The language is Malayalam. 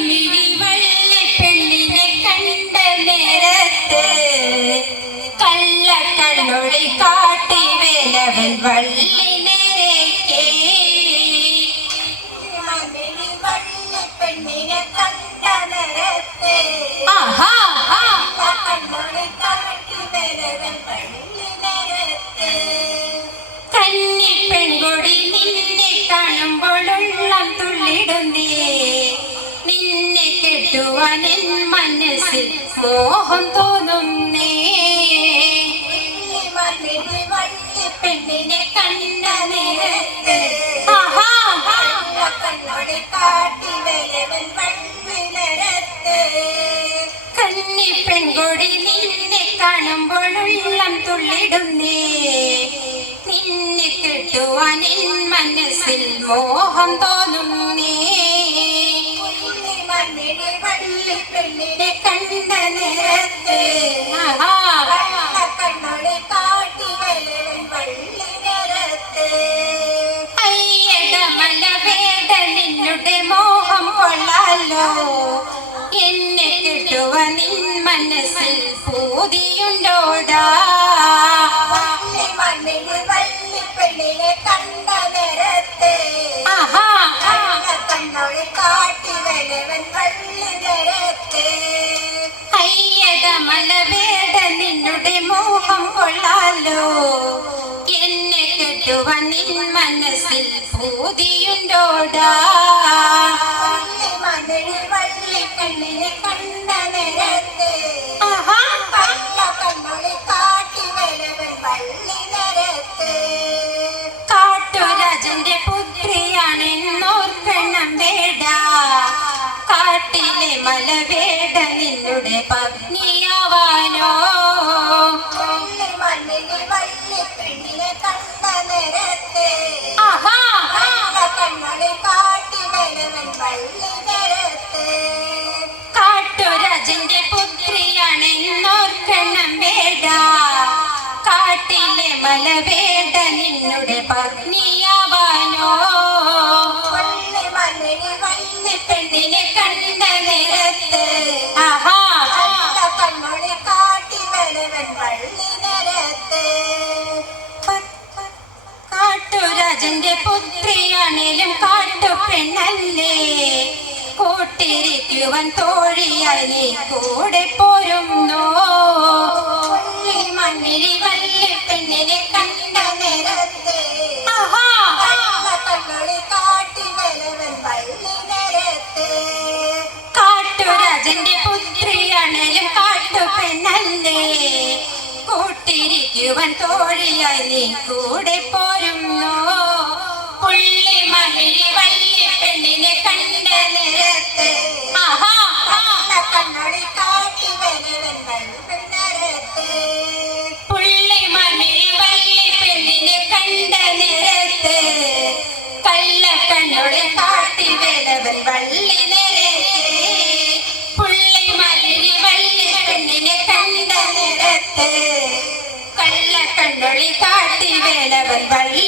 കണ്ണിനി വള്ള പെണ്ണിനെ കണ്ട നേരത്ത് കള്ള കണ്ണൊളി കാട്ടി വേലവൻ വള്ളി നേരേക്കേ. കണ്ണിനി വള്ള പെണ്ണിനെ കണ്ട നേരത്ത് ആഹാ കണ്ണൊളി കാട്ടി വേലവൻ വള്ളി നേരത്ത്. കന്നി പെൺകൊടി നിന്നെ കാണുമ്പോഴുള്ള തുള്ളിടുന്നേ. എൻ മനസ്സിൽ മോഹം തോന്നുന്നേ. പെണ്ണിനെ പെൺകൊടി നിന്നെ കാണുമ്പോഴുള്ളം തുള്ളിടുന്നേ. നിന്നെ കിട്ടുവാനിൽ മനസ്സിൽ മോഹം തോന്നുന്നേ. മണ്ണിൽ വള്ളി പെണ്ണിനെ കണ്ട നേരത്തെ ആഹാ. കണ്ണോടെ കാട്ടി വരവൻ വള്ളി നേരത്തെ. അയ്യടമല വേട നിന്നുടെ മോഹം കൊള്ളാലോ. എന്നെ കിട്ടുവ നിൻ മനസ്സിൽ പൂതിയുണ്ടോടാ. മനസ്സിൽ പൂതിയുണ്ടോടാ. മണ്ണിൽ വള്ളി കണ്ണിനെ കണ്ട നേരത്തെ കാട്ടിലെ നിന്നുടെ പത്നിയാവാനോ മണ്ണിൽ വള്ളി പെണ്ണിനെ കണ്ട നേരത്തെ കണ്ണോടെ കാട്ടി വരവൻ വള്ളി നേരത്തെ. കാട്ടുരാജന്റെ പുത്രിയാണെന്നോർക്കണം വേട. കാട്ടിലെ മലവേട നിന്നുടെ പത്നിയാവാനോ കാട്ടുരാജന്റെ പുത്രിയാണേലും കാട്ടു പെണ്ണല്ലേ? കൂട്ടിരിക്കുവൻ തോഴിയായി നീ കൂടെ പോരുന്നോ? മണ്ണിരി വള്ളി പെണ്ണിനെ കണ്ട നേരത്തെ. കാട്ടി കാട്ടുരാജന്റെ പുത്രിയാണേലും കാട്ടുപെണ്ണല്ലേ കൂട്ടിരിക്കുവൻ തോഴിയായി നീ കൂടെ പോരുന്നോ கள்ள கண்ணொளி காட்டி வேலவன் வல்ல